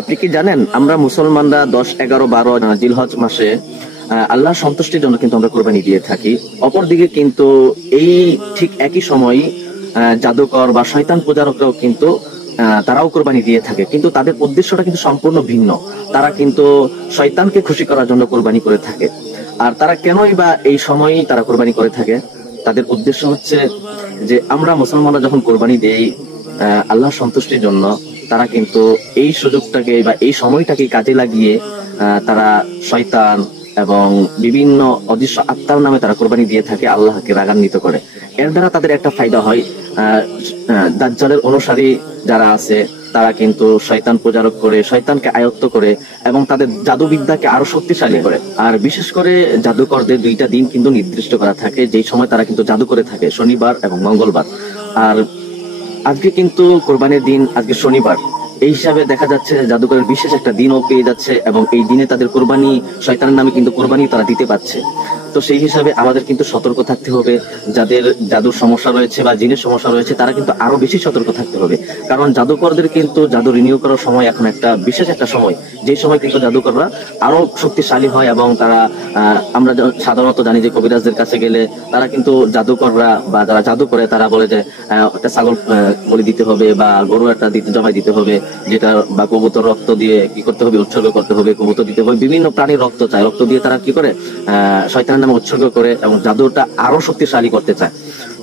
আপনি কি জানেন আমরা মুসলমানরা 10, 11, 12 জিলহজ মাসে আল্লাহর সন্তুষ্টির জন্য কিন্তু আমরা কোরবানি দিয়ে থাকি। অপরদিকে কিন্তু এই ঠিক একই সময় জাদুকর বা শয়তান পূজারকরাও কিন্তু তারাও কোরবানি দিয়ে থাকে, কিন্তু তাদের উদ্দেশ্যটা কিন্তু সম্পূর্ণ ভিন্ন। তারা কিন্তু শয়তানকে খুশি করার জন্য কোরবানি করে থাকে। আর তারা কেনই বা এই সময়ই তারা কোরবানি করে থাকে? তাদের উদ্দেশ্য হচ্ছে যে আমরা মুসলমানরা যখন কোরবানি দেই আল্লাহর সন্তুষ্টির জন্য, তারা কিন্তু এই সুযোগটাকে বা এই সময়টাকে কাজে লাগিয়ে তারা শয়তান এবং বিভিন্ন অদৃশ্য আত্মার নামে তারা কোরবানি দিয়ে থাকে, আল্লাহকে রাগান্বিত করে। এর দ্বারা তাদের একটা ফায়দা হয়, দাজ্জালের অনুসারী যারা আছে তারা কিন্তু শয়তান পূজারক করে, শয়তানকে আয়ত্ত করে এবং তাদের জাদুবিদ্যাকে আরো শক্তিশালী করে। আর বিশেষ করে জাদুকরদের 2টা দিন কিন্তু নির্দিষ্ট করা থাকে যেই সময় তারা কিন্তু জাদু করে থাকে, শনিবার এবং মঙ্গলবার। আর আজকে কিন্তু কোরবানির দিন, আজকে শনিবার, এই হিসাবে দেখা যাচ্ছে জাদুকরের বিশেষ একটা দিনও পেয়ে যাচ্ছে এবং এই দিনে তাদের কোরবানি, শয়তানের নামে কিন্তু কোরবানি তারা দিতে পারছে। তো সেই হিসাবে আমাদের কিন্তু সতর্ক থাকতে হবে। যাদের জাদুর সমস্যা রয়েছে বা জিনের সমস্যা রয়েছে তারা কিন্তু আরো বেশি সতর্ক থাকতে হবে, কারণ জাদুকরদের কিন্তু জাদু রিনিউ করার সময় এখন একটা বিশেষ একটা সময়, যে সময় কিন্তু জাদুকররা আরো শক্তিশালী হয়। এবং তারা আমরা সাধারণত জানি যে কবিরাজদের কাছে গেলে তারা কিন্তু জাদুকররা বা যারা জাদু করে তারা বলে যে একটা ছাগল বলি দিতে হবে বা গরু একটা জবাই দিতে হবে, যেটা বা কবুতর রক্ত দিয়ে কি করতে হবে, উৎসর্গ করতে হবে, কবুতর দিতে হবে, বিভিন্ন প্রাণীর রক্ত চায়, রক্ত দিয়ে তারা কি করে শয়তানের নামে উৎসর্গ করে এবং জাদুটা আরো শক্তিশালী করতে চায়।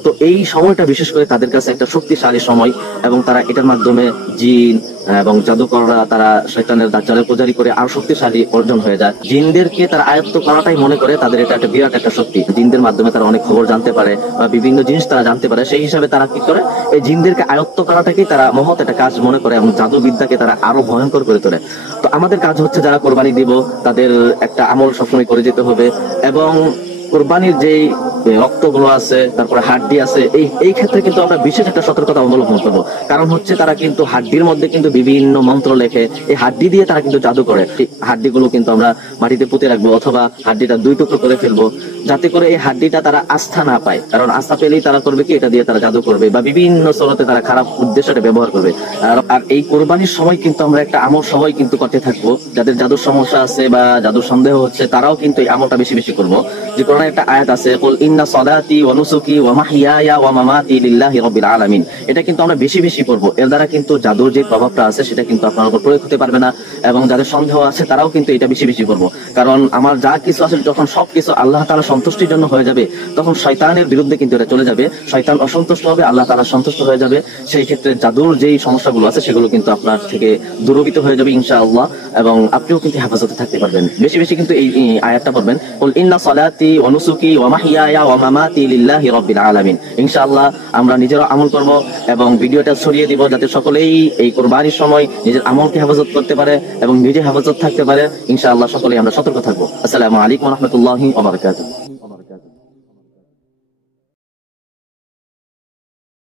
তো এই সময়টা বিশেষ করে তাদের কাছে একটা শক্তিশালী সময় এবং তারা এটার মাধ্যমে জিন এবং জাদুকররা তারা শয়তানের দাজ্জালের পূজারি করে আরো শক্তিশালী অর্জন হয়ে যায়। জিনদেরকে তারা আয়ত্ত করাটাই মনে করে তাদের এটা একটা বিরাট একটা শক্তি। জিনদের মাধ্যমে তারা অনেক খবর জানতে পারে বা বিভিন্ন জিনিস তারা জানতে পারে, সেই হিসাবে তারা কি করে এই জিনদেরকে আয়ত্ত করাটাকেই তারা মহৎ একটা কাজ মনে করে এবং জাদুবিদ্যাকে তারা আরো ভয়ঙ্কর করে তোলে। তো আমাদের কাজ হচ্ছে যারা কোরবানি দিব তাদের একটা আমল সবসময় করে যেতে হবে এবং কোরবানির যেই রক্তগুলো আছে, তারপরে হাড্ডি আছে, এই ক্ষেত্রে কিন্তু আমরা বিশেষ একটা সতর্কতা অবলম্বন করবো। কারণ হচ্ছে তারা কিন্তু হাড্ডির মধ্যে কিন্তু বিভিন্ন মন্ত্র লেখে, এই হাড্ডি দিয়ে তারা কিন্তু জাদু করে। হাড্ডিগুলো কিন্তু আমরা মাটিতে পুঁতে রাখবো অথবা হাড্ডিটা 2 টুকরো করে ফেলবো, যাতে করে এই হাড্ডিটা তারা আস্থা না পায়। কারণ আস্থা পেলেই তারা করবে কি, এটা দিয়ে তারা জাদু করবে বা বিভিন্ন স্তরতে তারা খারাপ উদ্দেশ্যটা ব্যবহার করবে। আর এই কোরবানির সময় কিন্তু আমরা একটা আমল সবাই কিন্তু করতে থাকবো। যাদের জাদুর সমস্যা আছে বা জাদুর সন্দেহ হচ্ছে তারাও কিন্তু এই আমলটা বেশি বেশি করবো। যে কোরআনে একটা আয়াত আছে, কুল ইন্না সালাতি ওয়া নুসুকি ওয়া মাহইয়ায়া ওয়া মামাতি লিল্লাহি রাব্বিল আলামিন। এটা কিন্তু আমরা বেশি বেশি পড়বো। এর দ্বারা কিন্তু জাদুর যে প্রভাবটা আছে সেটা কিন্তু আপনার উপর প্রয়োগ হতে পারবে না এবং যাদের সন্দেহ আছে তারাও কিন্তু এটা বেশি বেশি করবো। কারণ আমার যা কিছু আছে যখন সবকিছু আল্লাহ তাআলা সন্তুষ্টির জন্য হয়ে যাবে তখন শয়তানের বিরুদ্ধে কিন্তু এটা চলে যাবে। শয়তান অসন্তুষ্ট হবে, আল্লাহ তাআলা সন্তুষ্ট হয়ে যাবে। সেই ক্ষেত্রে জাদুর যেই সমস্যাগুলো আছে সেগুলো কিন্তু আপনার থেকে দূরীভূত হয়ে যাবে ইনশাআল্লাহ, এবং আপনিও কিন্তু হেফাজতে থাকতে পারবেন। বেশি বেশি কিন্তু এই আয়াতটা পড়বেন, কুল ইন্না সালাতি ওয়া নুসুকি ওয়া মাহইয়ায়া ওয়া মামাতি লিল্লাহি রাব্বিল আলামিন। ইনশাআল্লাহ আমরা নিজেরা আমল করব এবং ভিডিওটা ছড়িয়ে দিব যাতে সকলেই এই কুরবানির সময় নিজের আমলকে হেফাজত করতে পারে এবং নিজে হেফাজত থাকতে পারে। ইনশাআল্লাহ সকলেই আমরা সতর্ক থাকবো। আসসালামু আলাইকুম ওয়া রাহমাতুল্লাহি ওয়া বারাকাতুহু।